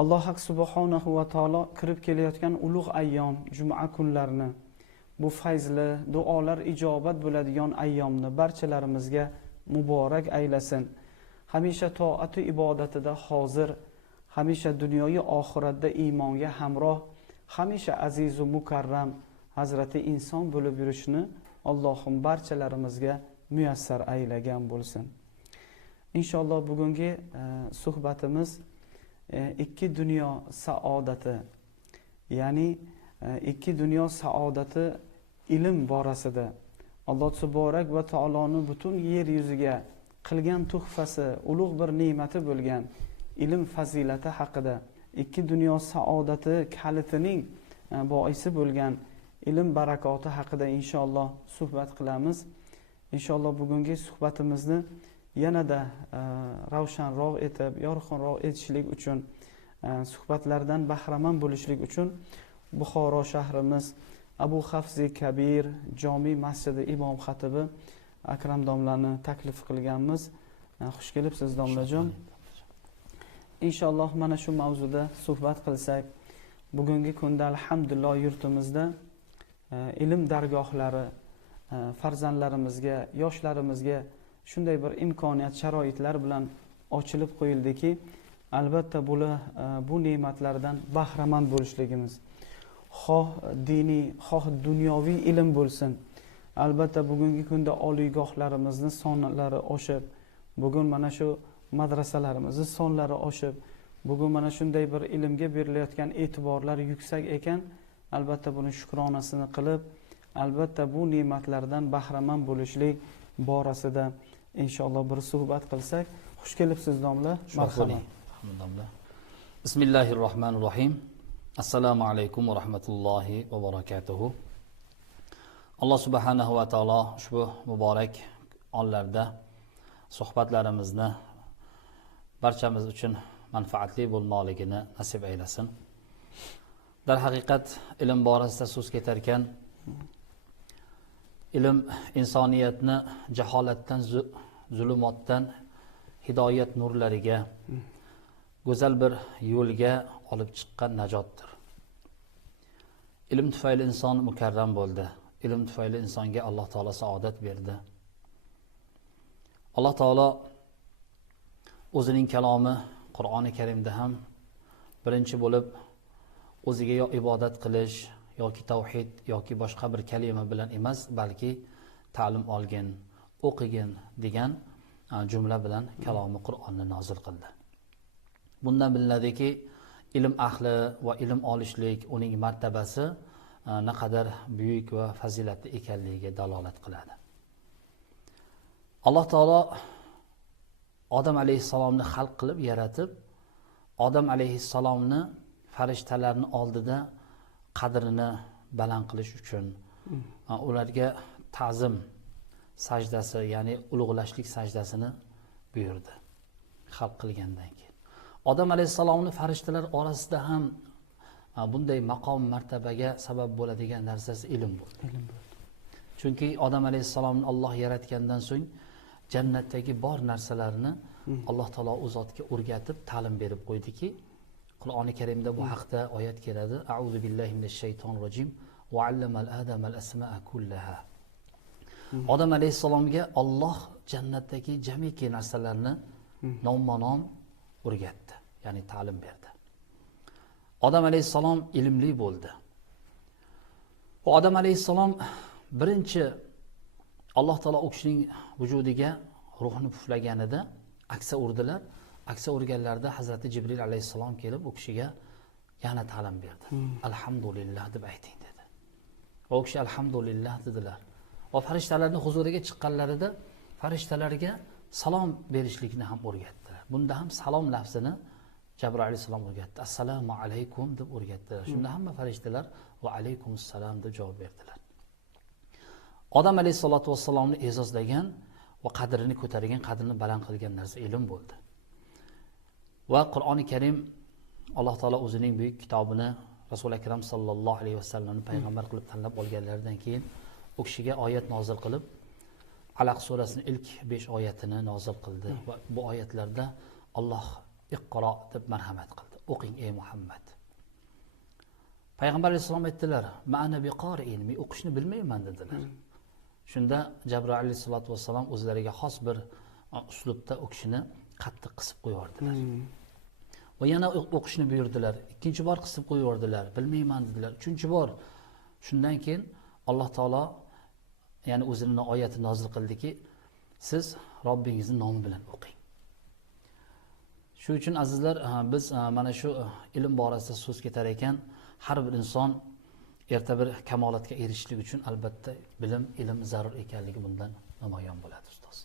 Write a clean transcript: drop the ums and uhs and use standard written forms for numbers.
Alloh subhanahu va taolo kirib kelayotgan ulug' ayyom, juma kunlarini, bu fayzli, duolar ijobat bo'ladigan ayyomni barchalarimizga muborak aylasin. Hamisha toati ibodatida hozir, hamisha dunyoyi oxiratda iymonga hamroh, hamisha aziz va mukarram Hazrati inson bo'lib yurishni Allohim barchalarimizga muyassar aylagan bo'lsin. Inshaalloh bugungi suhbatimiz ikki dunyo saodati, ya'ni ikki dunyo saodati ilm borasida. Alloh subhanak va taoloning butun yer yuziga qilgan tuhfasi, ulug' bir ne'mati bo'lgan ilm fazilati haqida, ikki dunyo saodati kalitining boisi bo'lgan ilm barakoti haqida inshaalloh suhbat qilamiz. Inshaalloh bugungi suhbatimizni yanada ravshanroq etib, yorqinroq etishlik uchun, suhbatlardan bahramand bo'lishlik uchun Buxoro shahrimiz Abu Hafzi Kabir Jomi masjidi imom xatibi Akram domlani taklif qilganmiz. Xush kelibsiz domlajon. Inshaalloh mana shu mavzuda suhbat qilsak, bugungi kunda alhamdulillah yurtimizda ilm dargohlari farzandlarimizga, yoshlarimizga shunday bir imkoniyat, sharoitlar bilan ochilib qo'yildiki, albatta bu ne'matlardan bahramand bo'lishligimiz, xoh diniy, xoh dunyoviy ilm bo'lsin. Albatta bugungi kunda oliygohlarimizni sonlari oshib, bugun mana shu madrasalarimizni sonlari oshib, bugun mana shunday bir ilmga berilayotgan e'tiborlar yuksak ekan, albatta buni shukronasini qilib, albatta bu ne'matlardan bahramand bo'lishlik borasida inshaalloh bir suhbat qilsak. Xush kelibsiz domla. Marhamat. Domla. Bismillahirrohmanirrohim. Assalomu alaykum va rahmatullohi va barakatuh. Alloh subhanahu va taolo ushbu muborak onlarda suhbatlarimizni barchamiz uchun manfaatli bo'lmoqligini nasib aylasin. Dar haqiqat ilm borasida so'z ketar ekan, ilm insoniyatni jaholatdan, zulumotdan hidoyat nurlariga, go'zal bir yo'lga olib chiqqan najotdir. Ilm tufayli inson mukarram bo'ldi. Ilm tufayli insonga Alloh taolo saodat berdi. Alloh taolo o'zining kalomi Qur'oni Karimda ham birinchi bo'lib o'ziga yo ibodat qilish yoki tavhid yoki boshqa bir kalima bilan emas, balki ta'lim olgin, o'qigin degan jumla bilan kalomi Qur'onni nozil qildi. Bundan bilinadiki, ilm ahli va ilm olishlik, uning martabasi naqadar buyuk va fazilatli ekanligiga dalolat qiladi. Alloh taolo Odam alayhissalomni xalq qilib yaratib, Odam alayhissalomni farishtalarning oldida qadrini baland qilish uchun ularga ta'zim sajdasi, ya'ni ulug'lashlik sajdasini buyurdi xalq qilgandan keyin. Odam alayhissalomni farishtalar orasida ham bunday maqom martabaga sabab bo'ladigan narsasi ilm bo'ldi. Chunki Odam alayhissalomni Alloh yaratgandan so'ng jannatdagi bor narsalarni Alloh taolo o'z zotiga o'rgatib ta'lim berib qo'ydiki, Qur'oni Karimda bu haqda oyat keladi. A'udhu billahi minash shaytonir rojim va allamal adamal asma'a kullaha. Odam alayhissalomga Alloh jannatdagi jamiki narsalarni nomma-nom o'rgatdi, ya'ni ta'lim berdi. Odam alayhissalom ilmli bo'ldi. Va Odam alayhissalom birinchi Alloh taolo u kishining vujudiga ruhni puflaganida aksa urdilar. Aksa urganlarda Hazrati Jibril alayhissalom kelib u kishiga yana ta'lim berdi. Alhamdulillah deb ayting dedi. Va u kishi alhamdulillah dedilar. Va farishtalarning huzuriga chiqqanlarida farishtalarga salom berishlikni ham o'rgatdilar. Bunda ham salom lafzini Jibril alayhissalom o'rgatdi. Assalomu alaykum deb o'rgatdilar. Shunda hamma farishtalar va alaykumussalom deb javob berdilar. Odam alayhissalatu vassalomni e'zozlagan va qadrini ko'targan, qadrini baland qilgan narsa ilm bo'ldi. Va Qur'oni Karim Alloh taolo o'zining buyuk kitobini Rasul akram sallallohu alayhi vasallamni payg'ambar qilib tanlab olganlaridan keyin u kishiga oyat nozil qilib, Alaq surasining ilk 5 oyatini nozil qildi va bu oyatlarda Alloh iqro deb marhamat qildi. o'qing ey Muhammad. Payg'ambar alayhissalom aytdilar, "Ma'ana biqori'in", men o'qishni bilmayman dedilar. Shunda Jabroil alayhisolatu vassalom o'zlariga xos bir uslubda o'qishni qattiq qisib qo'yardilar. Va yana o'qishni buyurdilar. Ikkinchi bor qisib qo'yardilar. Bilmayman dedilar. Uchinchi bor. Shundan keyin Alloh taolo ya'ni o'zining oyatini nozil qildiki, siz Robbingizning nomi bilan o'qing. Shu uchun azizlar, biz mana shu ilm borasida so'z ketar ekan, har bir inson erta bir kamolatga erishishlik uchun albatta bilim, ilm zarur ekanligi bundan namoyon bo'ladi ustoz.